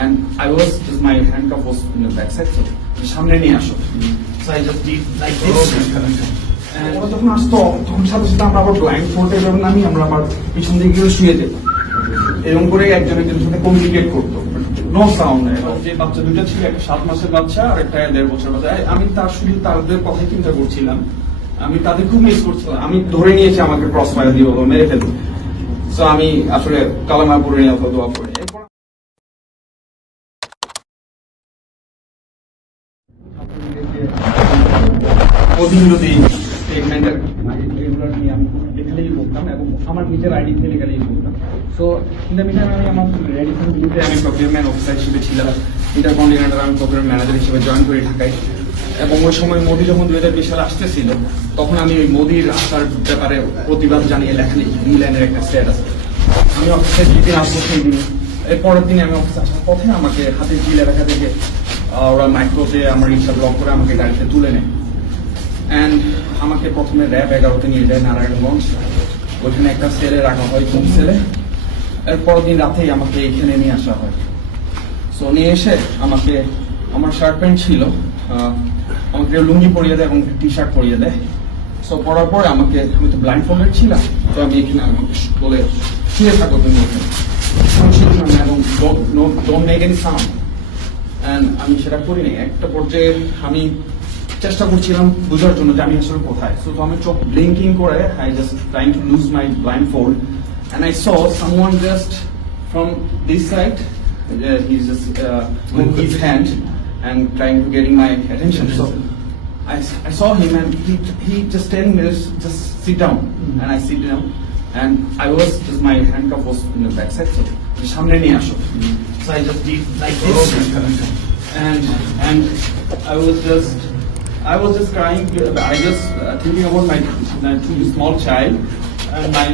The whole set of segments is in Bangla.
and I was just my handcuff was in the back side so সামনে নিয়ে আসো। So I just did like this. And ওরা যখন আসতো তখন সাথে সাথে আমরা আবার ব্লাইন্ড ফোল্ডে যখন নামি আমরা আবার পিছন দিকে গিয়ে শুয়ে যেতাম। এরকম করে একজন একজনের সাথে কমিউনিকেট করতো। নো সাউন্ড যে বাচ্চা দুটো ছিল একটা সাত মাসের বাচ্চা আর একটা দেড় বছর বাচ্চা। আমি তার শুধু তাদের কথাই চিন্তা করছিলাম। আমি তাদের খুব মিস করছিলাম। আমি ধরে নিয়েছি আমাকে ক্রস ফায়ার দিয়ে মেরে ফেলব। সো আমি আসলে কালামা পড়ে নিয়ে দোয়া পড়ে এবং আমার নিজের আমি আমার হিসেবে আমি ম্যানেজার হিসেবে জয়েন এবং ওই সময় মোদি যখন দুই হাজার বিশ সালে আসতেছিল, তখন আমি ওই মোদির আসার ব্যাপারে প্রতিবাদ জানিয়ে লেখালেখি বি লাইনের একটা স্ট্যাটাস আমি অফিসে যেদিন আসব সেই দিন এর পরের দিনে আমি অফিসে আসার পথে আমাকে হাতে জিল এলাকা থেকে ওরা মাইক্রোতে আমার রিক্সা ব্লক করে আমাকে গাড়িতে তুলে নেয়। অ্যান্ড আমাকে প্রথমে র্যাব এগারোতে নিয়ে যায় নারায়ণগঞ্জ। ওইখানে একটা সেলে রাখা হয় কোন সেলে এর দিন রাতেই আমাকে এখানে নিয়ে আসা হয়। সো নিয়ে এসে আমাকে, আমার শার্ট প্যান্ট ছিল আমাকে লুঙ্গি পরিয়ে দেয় এবং টি শার্ট পরিয়ে দেয়। সো পরার পরে আমাকে, আমি তো ব্লাইন্ড ফোল্ডেড ছিলাম, তো আমি এখানে আমাকে বলে শুয়ে থাকো তুমি এখানে? এবং don't make any sound and আমি সেটা করিনি। একটা পর্যায়ে আমি চেষ্টা করছিলাম বোঝার জন্য যে আমি আসলে কোথায় সো আমি চোখ ব্লিঙ্কিং করে I just trying to lose my blindfold and I saw someone just from this side he just his hand and trying to getting my attention so I, I saw him and he he just telling me just sit down and I sit down and I was just my handcuff was in the back side so সামনে নিয়ে আসো so I just did like this and and I was just I was just crying I just uh, thinking about my, my two small child my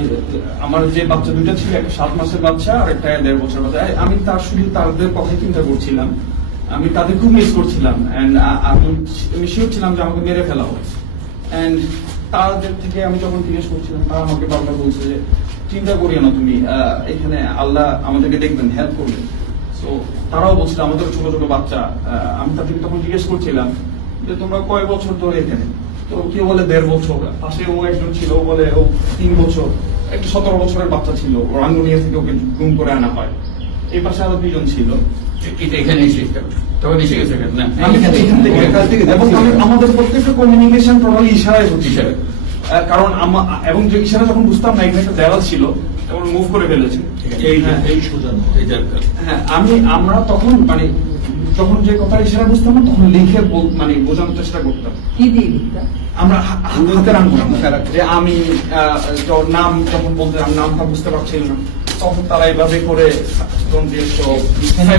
আমার যে বাচ্চা ছিল একটা সাত মাসের বাচ্চা আর একটা দেড় বছর বাচ্চা আমি তার শুধু তাদের কথাই চিন্তা করছিলাম। আমি তাদের খুব মিস করছিলাম আমি শিওর ছিলাম যে আমাকে মেরে ফেলা এন্ড তাদের থেকে আমি যখন জিজ্ঞেস করছিলাম তারা আমাকে বারবার বলছে যে চিন্তা করিও না তুমি এখানে আল্লাহ আমাদেরকে দেখবেন হেল্প করবেন। সো তারাও বলছিল আমাদের ছোট ছোট বাচ্চা। আমি তাদেরকে তখন জিজ্ঞেস করছিলাম যে তোমরা কয় বছর ধরে এখানে? তো কেউ বলে দেড় বছর? পাশে ও একজন ছিল বলে ও তিন বছর। একটা সতেরো বছরের বাচ্চা ছিল। রাঙ্গুনিয়া থেকে ওকে গুম করে আনা হয়। এই পাশে আরও দুইজন ছিল। এখানে এসে তখন এসে গেছে না? আমি এখান থেকে এখান থেকে এবং আমি- আমাদের প্রত্যেকটা কমিউনিকেশন টোটালি ইশারায় হচ্ছে। ইশারায়। আহ, কারণ এবং যে ইশারা যখন বুঝতাম না এখানে একটা দেওয়াল ছিল তখন মুভ করে ফেলেছে। এই হ্যাঁ। এই সোজানো এই যে হ্যাঁ আমি আমরা তখন মানে যখন যে কথা ইশারা বুঝতাম না তখন লিখে মানে বোঝানোর চেষ্টা করতাম। কি দিয়ে? আমরা হাতের আঙ্গুল যে আমি নাম যখন বলতে নামটা বুঝতে পারছিলাম না তখন তারা এইভাবে করে তখন ইয়ে হ্যাঁ হ্যাঁ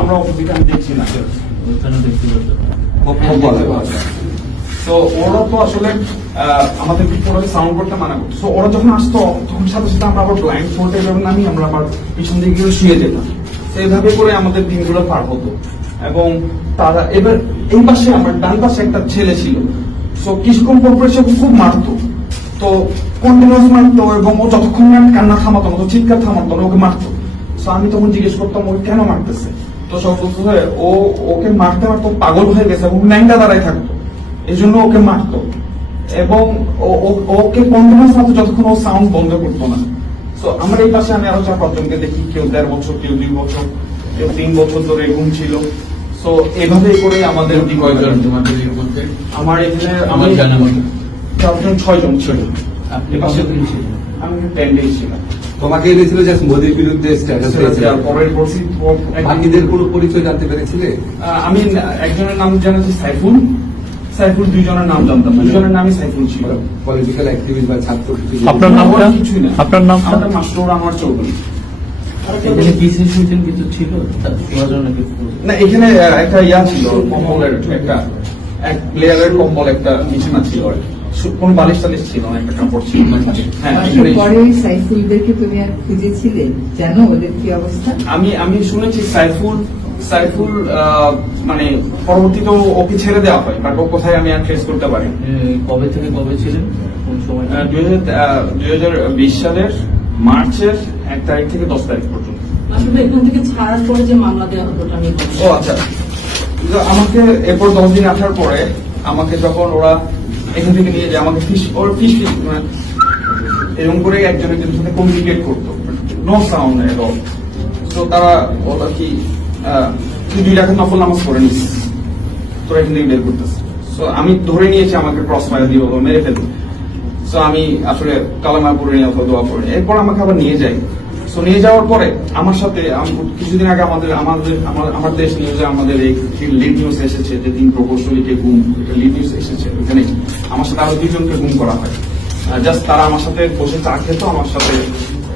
আমরা দেখছি না। দেখতে পাচ্ছেন তো ওরা তো আসলে আমাদের পুরোপুরি সাউন্ড করতে মানা করতো তো ওরা যখন আসতো, তখন সাথে সাথে আমরা আবার ব্লাইন্ড ফোল্ডে যখন নামি, আমরা আবার পিছন দিকে গিয়ে শুয়ে যেতাম। এইভাবে করে আমাদের দিনগুলো পার হতো। এবং তারা, এবার এই পাশে আমার ডান পাশে একটা ছেলে ছিল। তো পর সে খুব মারতো। তো কন্টিনিউস মারতো এবং ও যতক্ষণ না কান্না থামাতো না চিৎকার থামাতো না, ওকে মারতো। তো আমি তখন জিজ্ঞেস করতাম ওকে কেন মারতেছে? তো সব ও, ওকে মারতে মারতে পাগল হয়ে গেছে এবং ন্যাংটা দাঁড়ায় থাকতো। এই জন্য ওকে মারতো। এবং ও- ও- ওকে কন্টিনিউস মারতো যতক্ষণ ও সাউন্ড বন্ধ করতো না। তো আমার এই পাশে আমি আরও চার পাঁচজনকে দেখি কেউ দেড় বছর কেউ দুই বছর কেউ তিন বছর ধরে ঘুম ছিল। তো এভাবেই করে আমাদের কয়জন তোমাদের আমার এখানে আমার আমি জানা মতো। চারজন ছয়জন ছিল। আপনি পাশে ছিলেন? আমি টেন ডেজ ছিলাম। তোমাকে এনেছিল জাস্ট মোদির বিরুদ্ধে স্ট্যাটাস বাকিদের কোনো পরিচয় জানতে পেরেছিলে? আহ, আমি একজনের নাম জানাচ্ছি সাইফুল। সাইফুল দুইজনের নাম জানতাম। দুজনের নামই সাইফুল ছিল পলিটিক্যাল অ্যাক্টিভিস্ট বা ছাত্র আপনার না, নামটা? কিছুই না আপনার? আমাদের মাস্টার আমার চৌধুরী এখানে কিছু ছিল না এখানে একটা ইয়া ছিল কম্বলের একটা এক লেয়ারের কম্বল একটা বিছানা ছিল আর কি। বালিশ টালিশ ছিল না একটা কাপড় ছিল হ্যাঁ মাসের এখানেই ছিল। পরে সাইফুলদেরকে তুমি আর খুঁজেছিলে জানো ওদের কি অবস্থা আমি আমি শুনেছি সাইফুল সাইফুল মানে পরবর্তীতে ওকে ছেড়ে দেওয়া হয় বাট ও কোথায় আমি আর ট্রেস করতে পারি কবে থেকে কবে ছিলেন? কোন সময়? দুই হাজার বিশ সালের মার্চের এক তারিখ থেকে দশ তারিখ পর্যন্ত। আসলে এখান থেকে ছাড়ার পরে যে মামলা দেওয়া হতো আমি ও আচ্ছা। আমাকে এরপর দশ দিন আসার পরে আমাকে যখন ওরা এখান থেকে নিয়ে যায় আমাকে ফিস ওর ফিস ফিস মানে এরকম করে একজন একজনের সাথে কমিউনিকেট করতো। নো সাউন্ড এট অল তো তারা ওরা কি তুই দুই রাখা নফল নামাজ পড়ে নিস। তোরা এখান থেকে বের করতেছে সো আমি ধরে নিয়েছি আমাকে ক্রস ফায়ার দিয়ে ওকে মেরে ফেলবে। সো আমি আসলে কালামা পড়ে নিয়ে অথবা দোয়া পড়ে। এরপর আমাকে আবার নিয়ে যাই সো নিয়ে যাওয়ার পরে আমার সাথে কিছুদিন আগে আমাদের আমাদের আমার দেশ নিউজে আমাদের এই লিড নিউজ এসেছে, যে তিন প্রকৌশলীকে গুম এটা লিড নিউজ এসেছে ওখানে। আমার সাথে আরও দুজনকে গুম করা হয়। জাস্ট তারা আমার সাথে বসে চা খেতো, আমার সাথে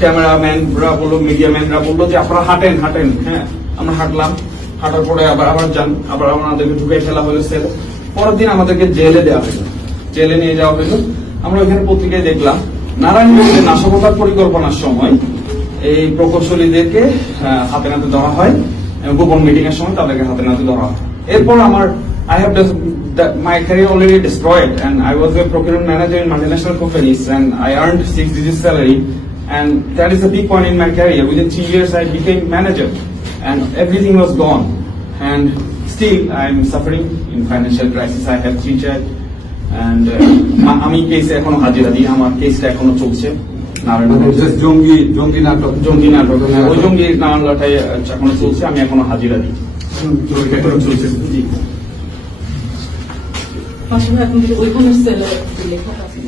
ক্যামেরাম্যানরা বলল মিডিয়াম্যানরা বলল যে আপনারা হাঁটেন হাঁটেন হ্যাঁ আমরা হাঁটলাম হাঁটার পরে আবার আবার যান আবার আমাদেরকে ঢুকে ফেলা হলো সেলে পরের দিন আমাদেরকে জেলে দেওয়া হলো। জেলে নিয়ে যাওয়া হলো। আমরা ওইখানে পত্রিকায় দেখলাম নারায়ণগঞ্জে নাশকতার পরিকল্পনার সময় এই প্রকৌশলীদেরকে হাতে নাতে ধরা হয় গোপন মিটিং এর সময় তাদেরকে হাতে নাতে ধরা হয়। এরপর আমার have just, that my career already destroyed and I was a procurement manager in multinational companies I earned six digit salary and that is a big point in my career. Within three years I became manager and everything was gone and still I'm suffering in financial crisis. I have three child and uh, আমি কেসে এখনও হাজিরা দিই আমার কেসটা এখনও চলছে মানে জঙ্গি জঙ্গি নাটক জঙ্গি নাটক হ্যাঁ, ওই জঙ্গি মামলাটাই এখনও চলছে আমি এখনও হাজিরা দিই চলছে জি। পাশাপাশি এখন থেকে ওই কোন সেলে লেখা আছে